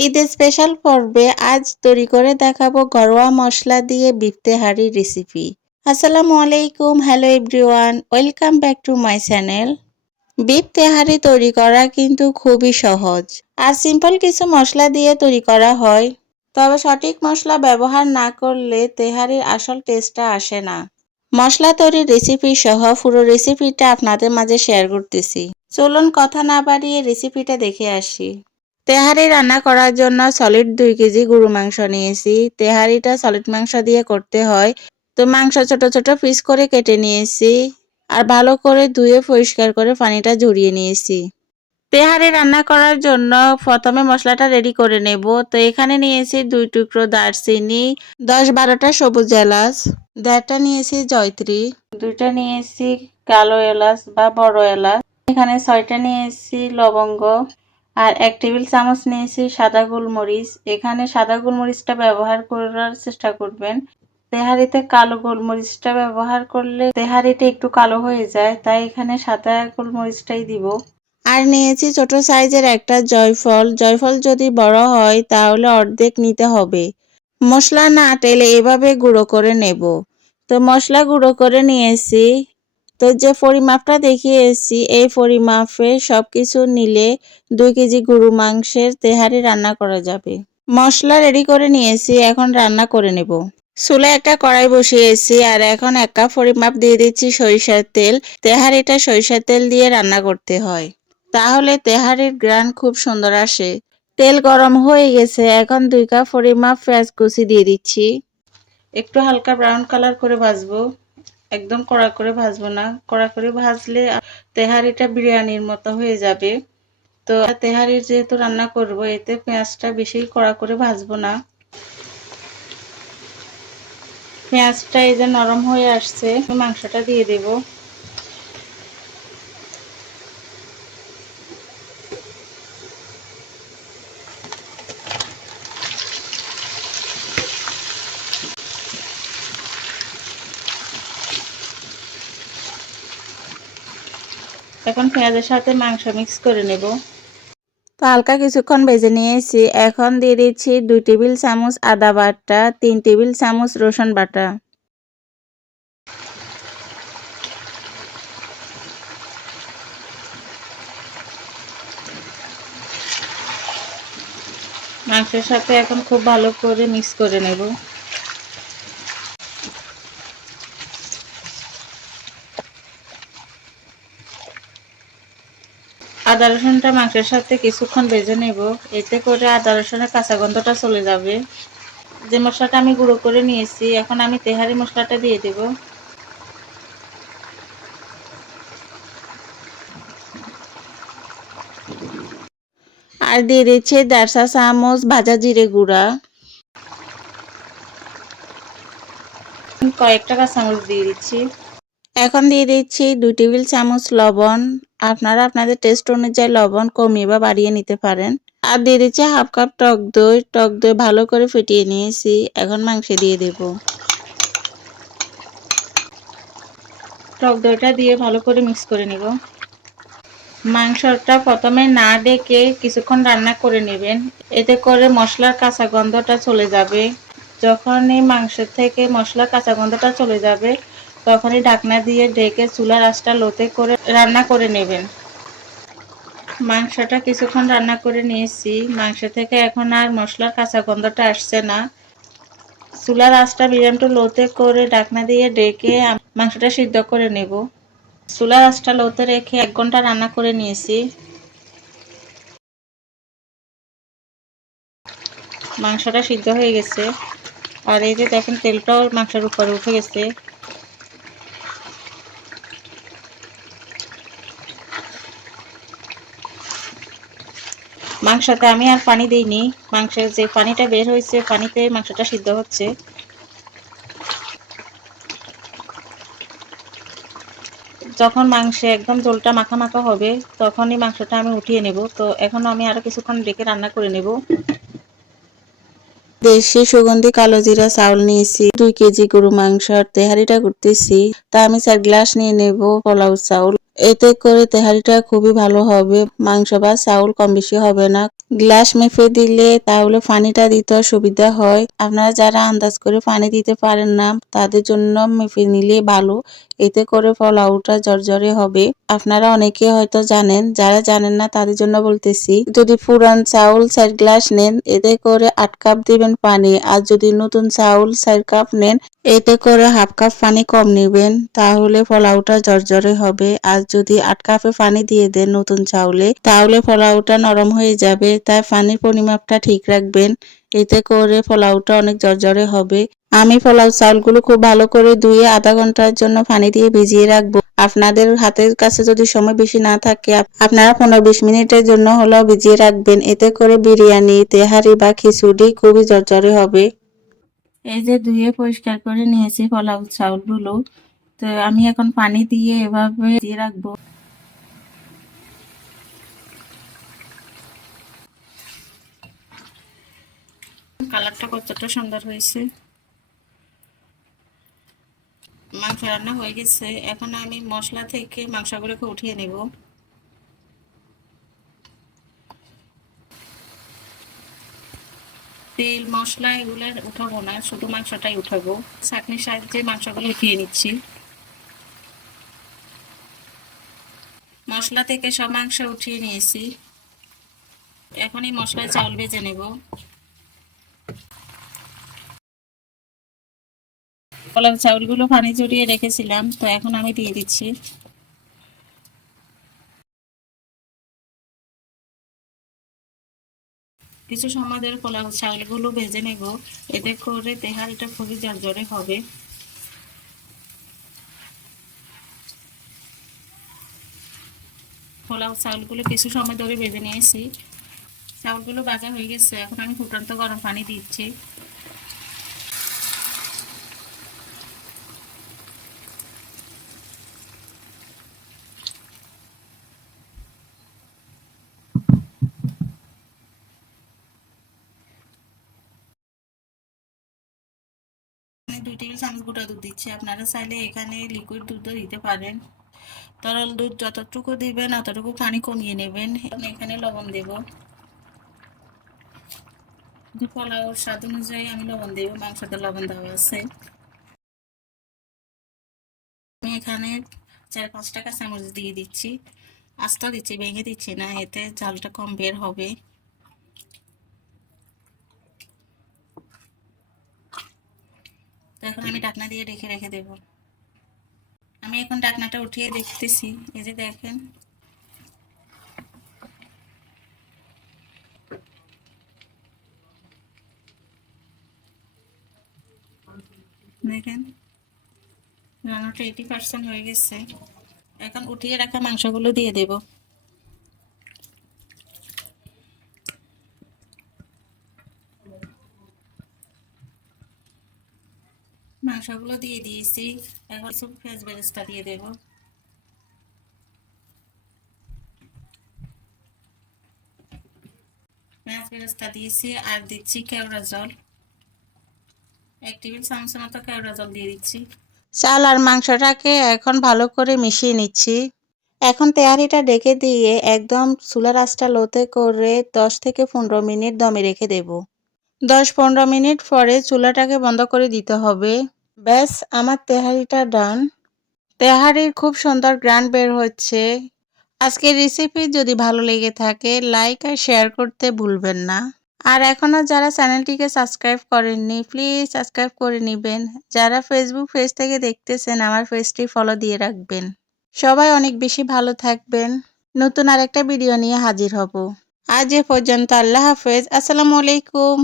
ঈদের স্পেশাল পর্বে আজ তৈরি করে দেখাবো ঘরোয়া মশলা দিয়ে বিফ তেহারি রেসিপি আসসালামু আলাইকুম hello everyone welcome back to my channel beef tehari তৈরি করা কিন্তু খুবই সহজ। আর সিম্পল কিছু মশলা দিয়ে তৈরি করা হয়। তবে সঠিক মশলা ব্যবহার না করলে তেহারির আসল টেস্টটা আসে না। মশলা তৈরির রেসিপি সহ পুরো রেসিপিটা আপনাদের মাঝে শেয়ার করতেছি। চলুন কথা না বাড়িয়ে রেসিপিটা দেখে আসি। তেহারি রান্না করার জন্য সলিড দুই কেজি গরু মাংস নিয়েছি। তেহারিটা সলিড মাংস দিয়ে করতে হয়। তো মাংস ছোট ছোট পিস করে কেটে নিয়েছি আর ভালো করে ধুয়ে পরিষ্কার করে পানিটা ঝরিয়ে নিয়েছি। তেহারি রান্না করার জন্য প্রথমে মশলাটা রেডি করে নেব। তো এখানে নিয়েছি দুই টুকরো দারচিনি, দশ বারোটা সবুজ এলাচ, দেড়টা নিয়েছি জয়ত্রী, দুইটা নিয়েছি কালো এলাচ বা বড় এলাচ, এখানে ছয়টা নিয়েছি লবঙ্গ আর এক টেবিল চামচ নিয়েছি সাদা গোলমরিচ। এখানে সাদা গোলমরিচটা ব্যবহার করার চেষ্টা করবেন। তেহারিতে কালো গোলমরিচটা ব্যবহার করলে তেহারিটা একটু কালো হয়ে যায়, তাই এখানে সাদা গোলমরিচটাই দিব। আর নিয়েছি ছোট সাইজের একটা জয়ফল। জয়ফল যদি বড় হয়, তাহলে অর্ধেক নিতে হবে। মশলা না টেলে এভাবে গুঁড়ো করে নেব। তো মশলা গুঁড়ো করে নিয়েছি। তো যে পরিমাপটা দেখিয়ে দেখিয়েছি, এই পরিমাপে সব কিছু নিলে দুই কেজি গরু মাংসের তেহারি রান্না করা যাবে। মশলা রেডি করে নিয়েছি, এখন রান্না করে নেব। চুলে একটা কড়াই বসিয়েছি আর এখন এক কাপ পরিমাপ দিয়ে দিচ্ছি সরিষার তেল। তেহারিটা সরিষার তেল দিয়ে রান্না করতে হয়। তাহলে তেহারির গ্রান খুব সুন্দর আসে। তেল গরম হয়ে গেছে, এখন দুই কাপ পরিমাপ পেঁয়াজ কুচি দিয়ে দিচ্ছি। একটু হালকা ব্রাউন কালার করে ভাজবো। একদম কড়া করে ভাজবো না। কড়া করে ভাজলে তেহারিটা বিরিয়ানির মতো হয়ে যাবে। তো তেহারির যেহেতু রান্না করব, এতে পেঁয়াজটা বেশি কড়া করে ভাজবো না। পেঁয়াজটা এই যে নরম হয়ে আসছে, মাংসটা দিয়ে দেব। এখন পেঁয়াজের সাথে মাংস মিক্স করে নেব। তো হালকা কিছুক্ষণ ভেজে নিয়েছি। এখন দিয়ে দিচ্ছি দুই টেবিল চামচ আদা বাটা তিন টেবিল চামচ রসুন বাটা। মাংসের সাথে এখন খুব ভালো করে মিক্স করে নেব। আদা রসুনটা মাংসের সাথে কিছুক্ষণ ভেজে নেব। এতে করে আদা রসুনের কাঁচা গন্ধটা চলে যাবে। যে মশলাটা আমি গুঁড়ো করে নিয়েছি, এখন আমি তেহারি মশলাটা দিয়ে দেব। আর দিয়ে দিচ্ছে দেড়শা চামচ ভাজা জিরে গুঁড়া। কয়েকটা কাঁচামচ দিয়ে দিচ্ছি। এখন দিয়ে দিচ্ছি দুই টেবিল চামচ লবণ। আপনারা আপনাদের টেস্ট অনুযায়ী লবণ কমিয়ে বা বাড়িয়ে নিতে পারেন। আর দিয়ে দিচ্ছি হাফ কাপ টক দই। টক দই ভালো করে ফেটিয়ে নিয়েছি। এখন মাংস দিয়ে দেব। টক দইটা দিয়ে ভালো করে মিক্স করে নিব। মাংসটা প্রথমে না ডেকে কিছুক্ষণ রান্না করে নেবেন। এতে করে মশলার কাঁচা গন্ধটা চলে যাবে। যখন এই মাংস থেকে মশলার কাঁচা গন্ধটা চলে যাবে তখনই ঢাকনা দিয়ে ডেকে চুলার আঁচটা লোতে করে রান্না করে নেবেন। মাংসটা কিছুক্ষণ রান্না করে নিয়েছি। মাংস থেকে এখন আর মশলার কাঁচা গন্ধটা আসছে না। চুলার আঁচটা বিরিয়ামটা লোতে করে ঢাকনা দিয়ে ডেকে মাংসটা সিদ্ধ করে নেব। চুলার আঁচটা লোতে রেখে এক ঘণ্টা রান্না করে নিয়েছি। মাংসটা সিদ্ধ হয়ে গেছে। আর এই যে দেখেন তেলটাও মাংসের উপরে উঠে গেছে। মাংসতে আমি আর পানি দিইনি। মাংসের যে পানিটা বের হয়েছে, পানিতে মাংসটা সিদ্ধ হচ্ছে। যখন মাংসে একদম জলটা মাখা মাখা হবে, তখনই মাংসটা আমি উঠিয়ে নেব। তো এখন আমি আরও কিছুক্ষণ ডেকে রান্না করে নেব। দেশি সুগন্ধি কালো জিরা চাউল নিয়েছি, দুই কেজি গরু মাংস তেহারিটা করতেছি। তা আমি চার গ্লাস নিয়ে নেব পোলাও চাউল। এতে করে তেহারিটা খুবই ভালো হবে, মাংস বা চাউল কম বেশি হবে না। গ্লাস মেপে দিলে তাহলে পানিটা দিতে সুবিধা হয়। আপনারা যারা আন্দাজ করে পানি দিতে পারেন না, তাদের জন্য মেপে নিলে ভালো। এতে করে পোলাওটা জর্জরে হবে। আপনারা অনেকে হয়তো জানেন, যারা জানেন না তাদের জন্য বলতেছি, যদি পুরান চাউল, চার গ্লাস নেন, এতে করে আট কাপ দিবেন পানি। আর যদি নতুন চাউল, চার কাপ নেন, এতে করে হাফ কাপ পানি কম নেবেন, তাহলে পোলাওটা জর্জরে হবে। আর যদি আট কাপে পানি দিয়ে দেন নতুন চাউলে, তাহলে পোলাওটা নরম হয়ে যাবে, তাই পানির পরিমাপটা ঠিক রাখবেন। এতে করে পোলাওটা অনেক জর্জরে হবে। আমি পোলাও চাউলগুলো খুব ভালো করে ধুয়ে আধা ঘণ্টার জন্য পানি দিয়ে ভিজিয়ে রাখব। আপনাদের হাতের কাছে যদি সময় বেশি না থাকে আপনারা পনেরো বিশ মিনিটের জন্য হলেও ভিজিয়ে রাখবেন। এতে করে বিরিয়ানি, তেহারি বা খিচুড়ি খুবই জর্জরে হবে। এই যে ধুয়ে পরিষ্কার করে নিয়েছি পোলাও চাউলগুলো। তো আমি এখন পানি দিয়ে এভাবে দিয়ে রাখব। কালারটা কতটা সুন্দর হয়েছে। মাংস রান্না হয়ে গেছে। এখন আমি মশলা থেকে মাংসগুলোকে উঠিয়ে নেব। তেল, মশলা এগুলো উঠাবো না, শুধু মাংসটাই উঠাবো। চাটনির সাহায্যে মাংসগুলো উঠিয়ে নিচ্ছি। মশলা থেকে সব মাংস উঠিয়ে নিয়েছি। এখন এই মশলায় চাউল ভেজে নেব। কলার চাউলগুলো পানি জড়িয়ে রেখেছিলাম, তো এখন আমি দিয়ে দিচ্ছি। কিছু সময় ধরে পোলাও চাউলগুলো ভেজে নেব। এতে করে তেহারিটা খুবই জর্জরে হবে। পোলাও চাউলগুলো কিছু সময় ধরে ভেজে নিয়েছি। চাউলগুলো ভাজা হয়ে গেছে, এখন আমি ফুটন্ত গরম পানি দিচ্ছি। দুই টেবিল চামচ গোটা দুধ দিচ্ছি। আপনারা চাইলে এখানে লিকুইড দুধও দিতে পারেন। তরল দুধ যতটুকু দিবেন অতটুকু পানি কমিয়ে নেবেন। এখানে লবণ দেব। পোলাওর স্বাদ অনুযায়ী আমি লবণ দেব, মাংসতে লবণ দেওয়া আছে। আমি এখানে চার পাঁচ টাকা দিয়ে দিচ্ছি। আস্তা দিচ্ছি, ভেঙে দিচ্ছি না, এতে ঝালটা কম বের হবে। তো এখন আমি ডাকনা দিয়ে রেখে রেখে দেব। আমি এখন ডাকনাটা উঠিয়ে দেখতেছি, এই যে দেখেন। দেখেন, রান্নাটা এইটি পার্সেন্ট হয়ে গেছে। এখন উঠিয়ে রাখা মাংসগুলো দিয়ে দেব। মাংসগুলো দিয়ে দিয়েছি। এখন সব পেঁয়াজ বেরেস্তা দিয়ে দেব। পেঁয়াজ বেরেস্তা দিয়েছি আর দিচ্ছি কেওড়া জল। এক টেবিল চামচের মতো কেওড়া জল দিয়ে দিচ্ছি। চাল আর মাংসটাকে এখন ভালো করে মিশিয়ে নিচ্ছি। এখন তেয়ারিটা ডেকে দিয়ে একদম চুলার আঁচটা লোতে করে দশ থেকে পনেরো মিনিট দমে রেখে দেব। দশ পনেরো মিনিট পরে চুলাটাকে বন্ধ করে দিতে হবে। ব্যাস, আমার তেহারিটা ডান তেহারির খুব সুন্দর গ্রান্ড বের হচ্ছে। আজকের রেসিপি যদি ভালো লেগে থাকে লাইক আর শেয়ার করতে ভুলবেন না। আর এখনও যারা চ্যানেলটিকে সাবস্ক্রাইব করেননি প্লিজ সাবস্ক্রাইব করে নেবেন। যারা ফেসবুক পেজ থেকে দেখতেছেন, আমার পেজটি ফলো দিয়ে রাখবেন। সবাই অনেক বেশি ভালো থাকবেন। নতুন আরেকটা ভিডিও নিয়ে হাজির হব। আজ এ পর্যন্ত আল্লাহ হাফেজ। আসসালামু আলাইকুম।